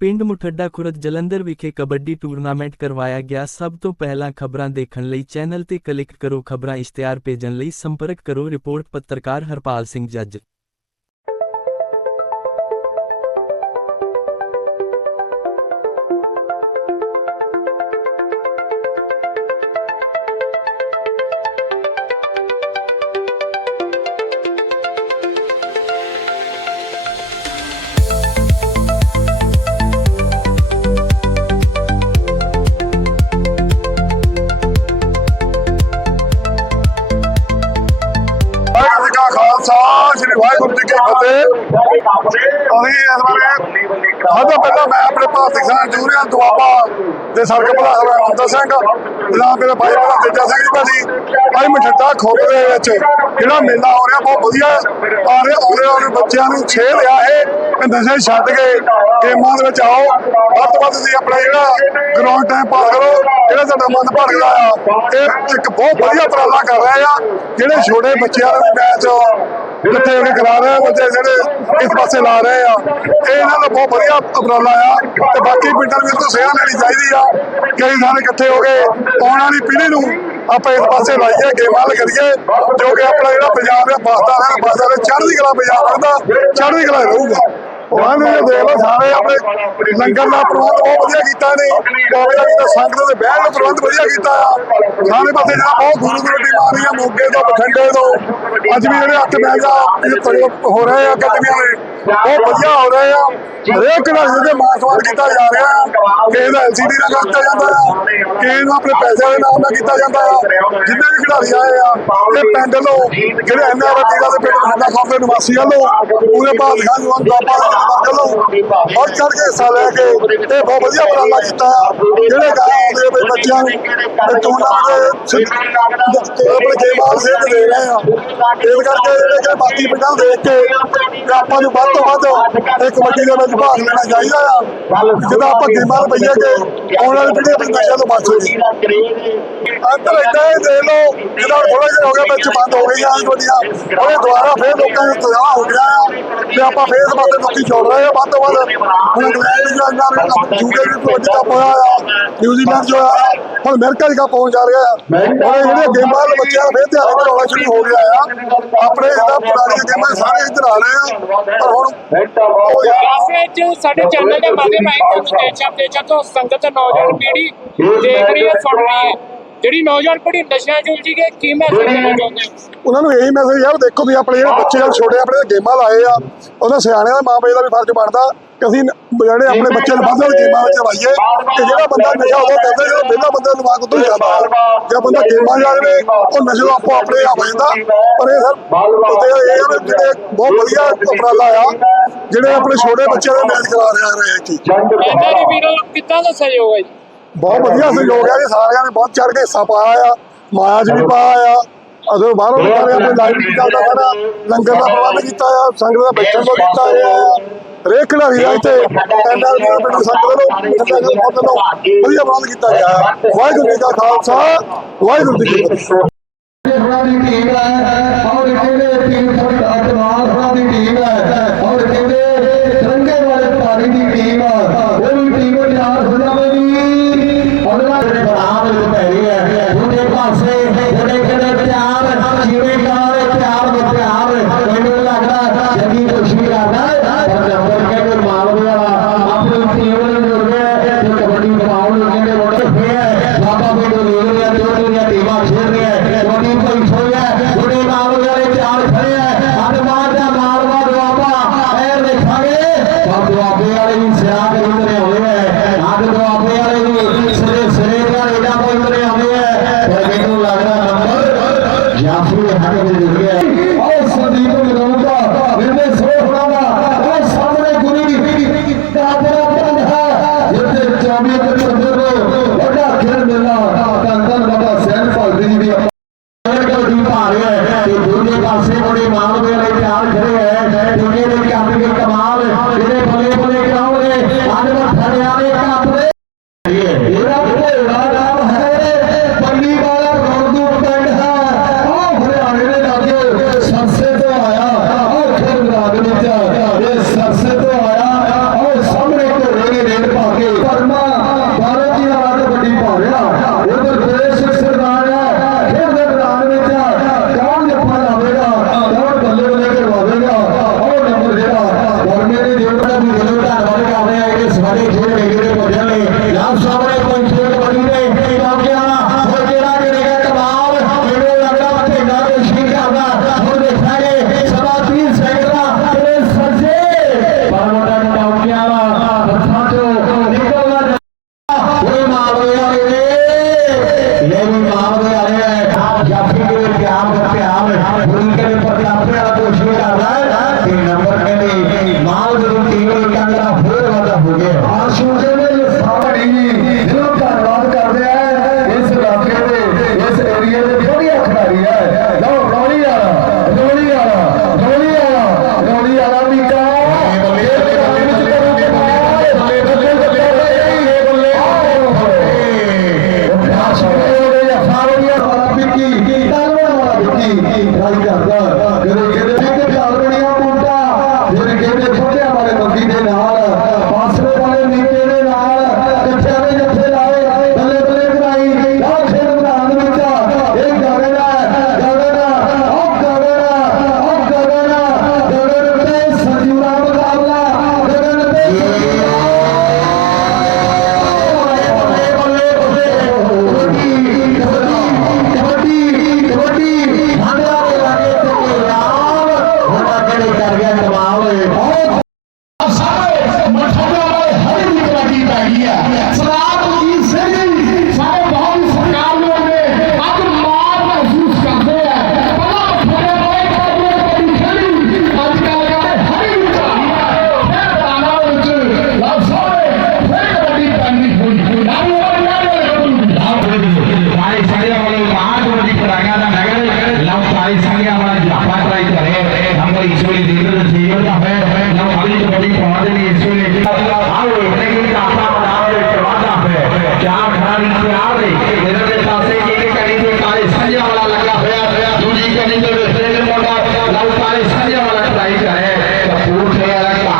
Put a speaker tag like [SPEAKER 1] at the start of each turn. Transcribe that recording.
[SPEAKER 1] ਪਿੰਡ ਮੁਠੱਡਾ ਖੁਰਦ ਜਲੰਧਰ ਵਿਖੇ ਕਬੱਡੀ ਟੂਰਨਾਮੈਂਟ ਕਰਵਾਇਆ ਗਿਆ। ਸਭ ਤੋਂ ਪਹਿਲਾਂ ਖਬਰਾਂ ਦੇਖਣ ਲਈ ਚੈਨਲ ਤੇ ਕਲਿੱਕ ਕਰੋ। ਖਬਰਾਂ ਇਸ਼ਤਿਹਾਰ ਭੇਜਣ ਲਈ ਸੰਪਰਕ ਕਰੋ। ਰਿਪੋਰਟ ਪੱਤਰਕਾਰ ਹਰਪਾਲ ਸਿੰਘ ਜੱਜ।
[SPEAKER 2] ਅਸੀਂ ਇਸ ਬਾਰੇ ਸਭ ਤੋਂ ਪਹਿਲਾਂ ਮੈਂ ਆਪਣੇ ਭਾਰਤੀ ਕਿਸਾਨ ਜੂਨੀਅਰ ਦੁਆਬਾ ਦੇ ਸਰਕ ਭਲਾ ਹਰਮੰਦਰ ਸਿੰਘ ਜਿਹੜਾ ਮੇਰੇ ਭਾਈ ਭਰਾ ਤੇਜਾ ਸਿੰਘ ਜੀ ਭਾਜੀ, ਭਾਈ ਮਠੱਡਾ ਖੋਬ ਦੇ ਵਿੱਚ ਜਿਹੜਾ ਮੇਲਾ ਹੋ ਰਿਹਾ, ਬਹੁਤ ਵਧੀਆ ਔਰ ਉਹਦੇ ਉਹਨੇ ਬੱਚਿਆਂ ਨੂੰ ਛੇ ਲਿਆ ਹੈ ਕਿ ਨਸ਼ੇ ਛੱਡ ਕੇ ਗੇਮਾਂ ਦੇ ਵਿੱਚ ਆਓ। ਵੱਧ ਤੋਂ ਵੱਧ ਤੁਸੀਂ ਆਪਣਾ ਜਿਹੜਾ ਗਰਾਊਂਡ ਟਾਈਮ ਪਾਸ ਕਰੋ, ਜਿਹੜਾ ਤੁਹਾਡਾ ਮਨ ਭੜਕਦਾ ਆ, ਇਹ ਇੱਕ ਬਹੁਤ ਵਧੀਆ ਉਪਰਾਲਾ ਕਰ ਰਹੇ ਆ, ਜਿਹੜੇ ਛੋਟੇ ਬੱਚਿਆਂ ਨੂੰ ਮੈਚ ਇਕੱਠੇ ਹੋ ਕਰਾ ਰਹੇ ਆ, ਬੱਚੇ ਜਿਹੜੇ ਇਸ ਪਾਸੇ ਲਾ ਰਹੇ ਆ। ਇਹ ਇਹਨਾਂ ਦਾ ਬਹੁਤ ਵਧੀਆ ਉਪਰਾਲਾ ਆ ਤੇ ਬਾਕੀ ਪਿੰਡਾਂ ਵਿੱਚ ਤੋਂ ਸੇਵਾ ਲੈਣੀ ਚਾਹੀਦੀ ਆ। ਕਈ ਸਾਰੇ ਇਕੱਠੇ ਹੋ ਕੇ ਆਉਣ ਵਾਲੀ ਪੀੜ੍ਹੀ ਨੂੰ ਆਪਾਂ ਇਸ ਪਾਸੇ ਲਾਈਏ, ਗੇਮਾਂ ਵੱਲ ਕਰੀਏ, ਜੋ ਕਿ ਆਪਣਾ ਜਿਹੜਾ ਪੰਜਾਬ ਦਾ ਬਸਦਾ ਹੈ ਬਸਦਾ ਹੈ ਚੜ੍ਹਦੀ ਕਲਾ ਪੰਜਾਬ ਰਹਿੰਦਾ ਚੜ੍ਹਦੀ ਕਲਾ ਰਹੂਗਾ। ਉਹਨਾਂ ਨੇ ਦੇਖ ਲਓ, ਸਾਰੇ ਆਪਣੇ ਲੰਗਰ ਦਾ ਪ੍ਰਬੰਧ ਬਹੁਤ ਵਧੀਆ ਕੀਤਾ ਨੇ। ਬਾਬੇ ਦਾ ਕੀਤਾ ਸੰਗਤ ਦੇ ਬਹਿਣ ਦਾ ਪ੍ਰਬੰਧ ਵਧੀਆ ਕੀਤਾ। ਸਾਰੇ ਪਾਸੇ ਜਿਹੜਾ ਬਹੁਤ ਦੂਰ ਦੂਰ ਟੀਮਾਂ ਆ ਰਹੀਆਂ ਮੋਗੇ ਤੋਂ, ਬਠਿੰਡੇ ਤੋਂ। ਅੱਜ ਵੀ ਜਿਹੜੇ ਅੱਠ ਮੈਚ ਹੋ ਰਹੇ ਆ, ਅਕੈਡਮੀਆਂ ਦੇ। ਬਹੁਤ ਵਧੀਆ ਹੋ ਰਹੇ ਆ। ਹਰੇਕ ਖਿਡਾਰੀ ਦੇ ਮਾਣ ਕੀਤਾ ਜਾ ਰਿਹਾ ਆ। ਕਿਸੇ ਦਾ ਐਲਸੀਡੀ ਨਾਲ ਕੀਤਾ ਜਾਂਦਾ ਆ। ਕਿਸੇ ਨੂੰ ਆਪਣੇ ਪੈਸੇ ਦੇ ਨਾਮ ਨਾਲ ਕੀਤਾ ਜਾਂਦਾ ਆ। ਜਿੰਨੇ ਵੀ ਖਿਡਾਰੀ ਆਏ ਆ, ਇਹ ਪਿੰਡ ਲੋ ਜਿਹੜੇ ਐਨਆਰ ਟੀਲਾ ਦੇ ਪਿੰਡ ਖਾਨਾ ਖਾਂਦੇ ਦੇ ਨਿਵਾਸੀ ਵੱਲੋਂ, ਪੂਰੇ ਭਾਰਤ ਖਾਨ ਨੂੰ ਬਾਬਾ ਵੱਲੋਂ ਔਰ ਚੜ ਕੇ ਹਿੱਸਾ ਲੈ ਕੇ ਇਹ ਬਹੁਤ ਵਧੀਆ ਉਪਰਾਲਾ ਕੀਤਾ। ਜਿਹੜੇ ਗਾਂ ਆਉਂਦੇ ਬੱਚਿਆਂ ਨੂੰ ਟੂਰਨਾਮੈਂਟ ਦੇ ਆਪਣੇ ਗੇਮਾਂ ਸੇਧ ਦੇ ਰਹੇ ਆ। ਇਸ ਕਰਕੇ ਜਿਹੜੇ ਕਿ ਬਾਕੀ ਪਿੰਡਾਂ ਨੂੰ ਦੇਖ ਕੇ ਆਪਾਂ ਨੂੰ ਵੱਧ ਤੋਂ ਵੱਧ ਇਹ ਕਬੱਡੀ ਦੇ ਵਿੱਚ ਭਾਗ ਲੈਣਾ ਚਾਹੀਦਾ ਆ। ਜਦੋਂ ਆਪਾਂ ਗੇਮਾਂ ਰੁਪਈਏ ਕੇ ਆਉਣ ਵਾਲੀ ਪੀੜ੍ਹੀ ਆਪਣੀ ਨਸ਼ਿਆਂ ਤੋਂ ਬਚ ਸਕੇ ਅੰਦਰ ਏਦਾਂ ਹੀ ਦੇਖ ਲਓ ਜਿਹੜਾ ਥੋੜਾ ਜਿਹਾ ਹੋ ਗਿਆ ਵਿੱਚ ਬੰਦ ਹੋ ਗਈਆਂ ਕਬੱਡੀਆਂ ਉਹਨੇ ਦੁਬਾਰਾ ਫੇਰ ਲੋਕਾਂ ਨੂੰ ਤਜਾਹ ਹੋ ਗਿਆ ਤੇ ਆਪਾਂ ਫੇਰ ਇਸ ਲੋਕੀ ਜੁੜ ਰਹੇ ਆ। ਵੱਧ ਤੋਂ ਵੱਧ ਹੁਣ ਇੰਗਲੈਂਡ ਜੋ ਇਹਨਾਂ ਨੇ ਵੀ ਕਬੱਡੀ ਦਾ ਹੋਇਆ ਆ। ਨਿਊਜ਼ੀਲੈਂਡ ਜੋ ਆ, ਹੁਣ ਅਮਰੀਕਾ ਦਾ ਪਹੁੰਚ ਜਾ ਰਿਹਾ ਹੁਣ ਇਹ ਗੇਮਾਂ ਦੇ ਬੱਚਿਆਂ ਦਾ ਫੇਰ ਧਿਆਨ ਇੱਧਰ ਸ਼ੁਰੂ ਹੋ ਗਿਆ ਆ। ਆਪਣੇ ਇਹਦਾ ਪੁਰਾਣੀਆਂ ਗੇਮਾਂ ਸਾਰੇ ਇੱਧਰ ਆ ਰਹੇ ਆ। ਪਰ ਹੁਣ ਉਹ
[SPEAKER 3] ਸਾਡੇ ਚੈਨਲ ਦੇ ਮਾਧਿਅਮ ਰਾਹੀਂ ਤੁਹਾਨੂੰ ਦੇਸ਼ਾਂ ਵਿਦੇਸ਼ਾਂ ਤੋਂ ਸੰਗਤ ਨੌਜਵਾਨ ਪੀੜ੍ਹੀ ਦੇਖ ਰਹੀ ਹੈ, ਸੁਣ ਰਹੀ ਹੈ। ਜਿਹੜੀ ਨੌਜਵਾਨ ਪੀੜ੍ਹੀ ਨਸ਼ਿਆਂ ਚ ਉਲਝੀ ਗਈ ਕੀ ਮੈਸੇਜ ਦੇਣਾ ਚਾਹੁੰਦੇ ਹੋ?
[SPEAKER 2] ਉਹਨਾਂ ਨੂੰ ਇਹੀ ਮੈਸੇਜ ਯਾਰ ਦੇਖੋ ਵੀ ਆਪਣੇ ਜਿਹੜੇ ਬੱਚੇ ਆ ਛੋਟੇ ਆਪਣੇ ਗੇਮਾਂ ਲਾਏ ਆ ਉਹਨਾਂ ਸਿਆਣਿਆਂ ਦਾ ਮਾਂ ਪਿਓ ਦਾ ਵੀ ਫਰਜ਼ ਬਣਦਾ ਕਿ ਅਸੀਂ ਜਿਹੜੇ ਆਪਣੇ ਬੱਚੇ ਨੂੰ ਵੱਧ ਗੇਮਾਂ ਵਿੱਚ ਲਾਈਏ ਕਿ ਜਿਹੜਾ ਬੰਦਾ ਨਸ਼ਾ ਉਦੋਂ ਕਰਦਾ ਜਦੋਂ ਪਹਿਲਾ ਬੰਦਾ ਦਿਮਾਗ ਉਦੋਂ ਜਾਂਦਾ। ਜੇ ਬੰਦਾ ਗੇਮਾਂ ਜਾਵੇ ਉਹ ਨਸ਼ੇ ਤੋਂ ਆਪੋ ਆਪਣੇ ਆਪ ਜਾਂਦਾ। ਪਰ ਇਹ ਸਰ ਤੇ ਇਹ ਆ ਵੀ ਜਿਹੜੇ ਬਹੁਤ ਵਧੀਆ ਉਪਰਾਲਾ ਆ ਜਿਹੜੇ ਆਪਣੇ ਛੋਟੇ ਬੱਚਿਆਂ ਦੇ ਮੈਚ ਕਰਾ ਰਹੇ ਆ ਰਹੇ ਜੀ।
[SPEAKER 3] ਇਹਨਾਂ ਦੀ ਵੀਰੋ ਕਿੱਦਾਂ ਦਾ ਸਹਿਯੋਗ ਹੈ ਜੀ?
[SPEAKER 2] ਬਹੁਤ ਵਧੀਆ ਸਹਿਯੋਗ ਹੈ ਜੀ ਸਾਰਿਆਂ ਨੇ ਬਹੁਤ ਚੜ ਕੇ ਹਿੱਸਾ ਪਾਇਆ ਆ ਮਾਇਆ ਚ ਵੀ ਪਾਇਆ ਆ। ਅਦੋਂ ਬਾਹਰੋਂ ਵੀ ਸਾਰੇ ਆਪਣੇ ਲਾਈਵ ਵੀ ਚੱਲਦਾ ਸਾਡਾ ਲੰਗਰ ਦਾ ਪ੍ਰਬੰਧ ਕੀਤਾ ਆ ਸੰਗਤ ਦਾ ਬੈਠਣ ਦਾ ਕੀਤਾ ਆ। ਹਰੇਕ ਖਿਡਾਰੀ ਦਾ ਇੱਥੇ ਐਨਆਰ ਦੇ ਪਿੰਡ ਸੰਗਤ ਵੱਲੋਂ ਸੰਗਤ ਵੱਲੋਂ ਵਧੀਆ ਪ੍ਰਬੰਧ ਕੀਤਾ ਗਿਆ। ਵਾਹਿਗੁਰੂ ਜੀ ਕਾ ਖਾਲਸਾ ਵਾਹਿਗੁਰੂ ਜੀ ਕੀ ਫਤਿਹ।
[SPEAKER 4] Gracias.